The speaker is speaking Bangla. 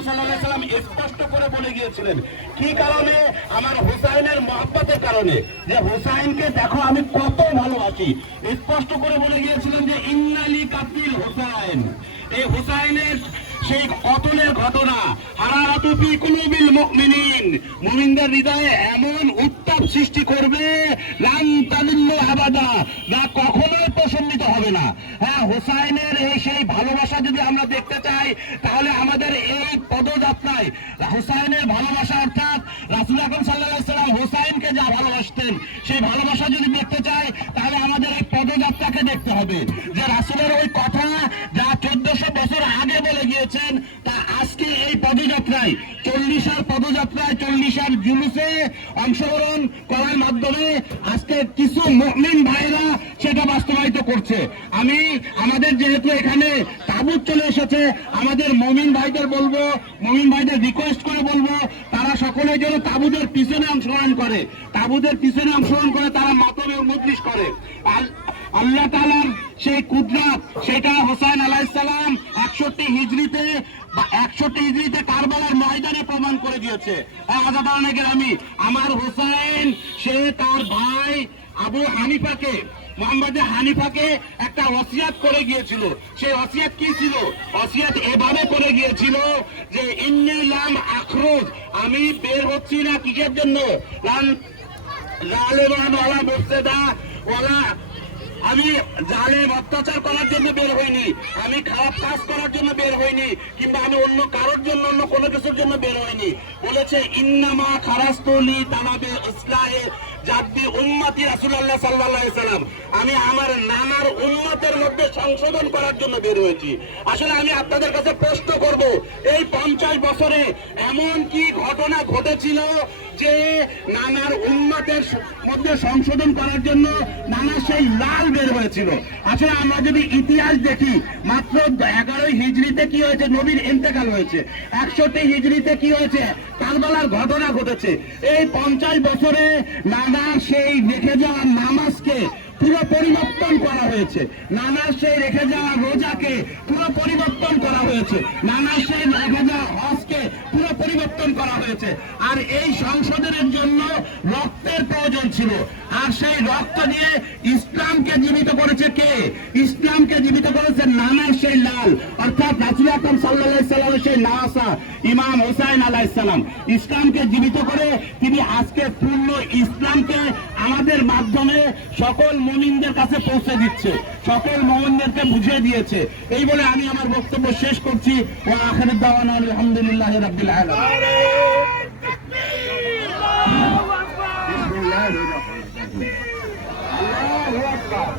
আকরাম সাল্লাল্লাহু আলাইহি সাল্লাম স্পষ্ট করে বলে গিয়েছিলেন। কি কারণে? আমার হুসাইনের মহব্বতের কারণে, যে হুসাইনকে দেখো আমি কত ভালোবাসি। স্পষ্ট করে বলে গিয়েছিলেন যে ইন্নালি কাতিল হুসাইন। এই হুসাইনের সেই কতলের ঘটনা হারারাতু ফি কুলুবিল মুমিনিন, মুমিনদের হৃদয়ে এমন উত্তাপ সৃষ্টি করবে লান তাদিল্লু আবাদা, যা কখনোই প্রশমিত হবে না। হ্যাঁ, হুসাইনের এই সেই ভালোবাসা যদি আমরা দেখতে চাই, তাহলে আমাদের এই পদযাত্রায় হুসাইনের ভালোবাসা, অর্থাৎ রাসূল আকরাম সাল্লাল্লাহু আলাইহি সাল্লাম হুসাইনকে যা ভালোবাসতেন, সেই ভালোবাসা যদি দেখতে চাই, তাহলে আমাদের এই পদযাত্রাকে দেখতে হবে। যে রাসূলের ওই কথা যা 1400 বছর আগে বলে গিয়েছেন, তা আজকে এই পদযাত্রায় 40 পদযাত্রায় 40 জুলুসে অংশগ্রহণ করার মাধ্যমে আজকে কিছু মুমিন ভাইরা সেটা বাস্তবায়িত করছে। আমি আমাদের যেহেতু এখানে তাবুত চলে এসেছে, আমাদের মুমিন ভাইদের বলবো, মুমিন ভাইদের রিকোয়েস্ট করে বলবো, তারা সকলে যেন তাবুতের পিছনে অংশগ্রহণ করে, তাবুতের পিছনে অংশগ্রহণ করে তারা মাতমে মজলিস করে। আল্লাহ তাআলার সেই কুদরত, সেটা হোসেন আলাইহিস সালাম 61 হিজরিতে বা 61 হিজরিতে কারবালার ময়দানে প্রমাণ করে দিয়েছে। আমি আমার হোসেন, সে তার ভাই আবু হানিফাকে, মোহাম্মদ হানিফাকে একটা ওসিয়াত করে গিয়েছিল। সেই ওসিয়াত কি ছিল? ওসিয়াত এভাবে করে গিয়েছিল যে ইন্নী লাম আখরুজ, আমি বের হচ্ছি না কিসের জন্য? লালেমান ওয়ালা মুফসিদা ওয়ালা, আমি জালেম অত্যাচার করার জন্য বের হইনি, আমি খারাপ কাজ করার জন্য বের হইনি, কিংবা আমি অন্য কারোর জন্য, অন্য কোনো কিছুর জন্য বের হইনি। বলেছে ইন্নামা খারাস্তুলি তানাবে ইসলাহে জাদ্দি উম্মতি রাসূলুল্লাহ সাল্লাল্লাহু আলাইহি সাল্লাম, আমি আমার নানার উম্মতের মধ্যে সংশোধন করার জন্য বের হয়েছি। আসলে আমি আপনাদের কাছে প্রশ্ন করব, এই 50 বছরে এমন কি ঘটনা ঘটেছিল যে নানার উম্মতের মধ্যে সংশোধন করার জন্য নানা সেই লাল বের হয়েছিল? আসলে আমরা যদি ইতিহাস দেখি, মাত্র 11 হিজরিতে কি হয়েছে? নবীর ইন্তেকাল হয়েছে। 61 হিজরিতে কি হয়েছে? কারবালার ঘটনা ঘটেছে। এই 50 বছরে নানার সেই রেখে যাওয়া নামাজকে পুরো পরিবর্তন করা হয়েছে, নানার সেই রেখে যাওয়া রোজাকে পুরো পরিবর্তন করা হয়েছে, নানার সেই রেখে যাওয়া হজকে পুরো পরিবর্তন করা হয়েছে। আর এই সংশোধনের জন্য রক্তের প্রয়োজন ছিল, আর সেই রক্ত দিয়ে ইসলামকে জীবিত করেছে কে? ইসলামকে জীবিত করেছে নানার সেই লাল, অর্থাৎ রাসূল আকরাম সাল্লাল্লাহু আলাইহি সাল্লামের সেই নাসা ইমাম হুসাইন আলাইহিস সালাম। ইসলামকে জীবিত করে তিনি আজকে পূর্ণ ইসলামকে আমাদের মাধ্যমে সকল মুমিনদের কাছে পৌঁছে দিচ্ছে, সকল মুমিনদেরকে বুঝিয়ে দিয়েছে। এই বলে আমি আমার বক্তব্য শেষ করছি। ওয়া আখিরু দাওয়ানা আলহামদুলিল্লাহি রাব্বিল আলামিন। বিসমিল্লাহির রহমানির রহিম। আল্লাহু আকবার।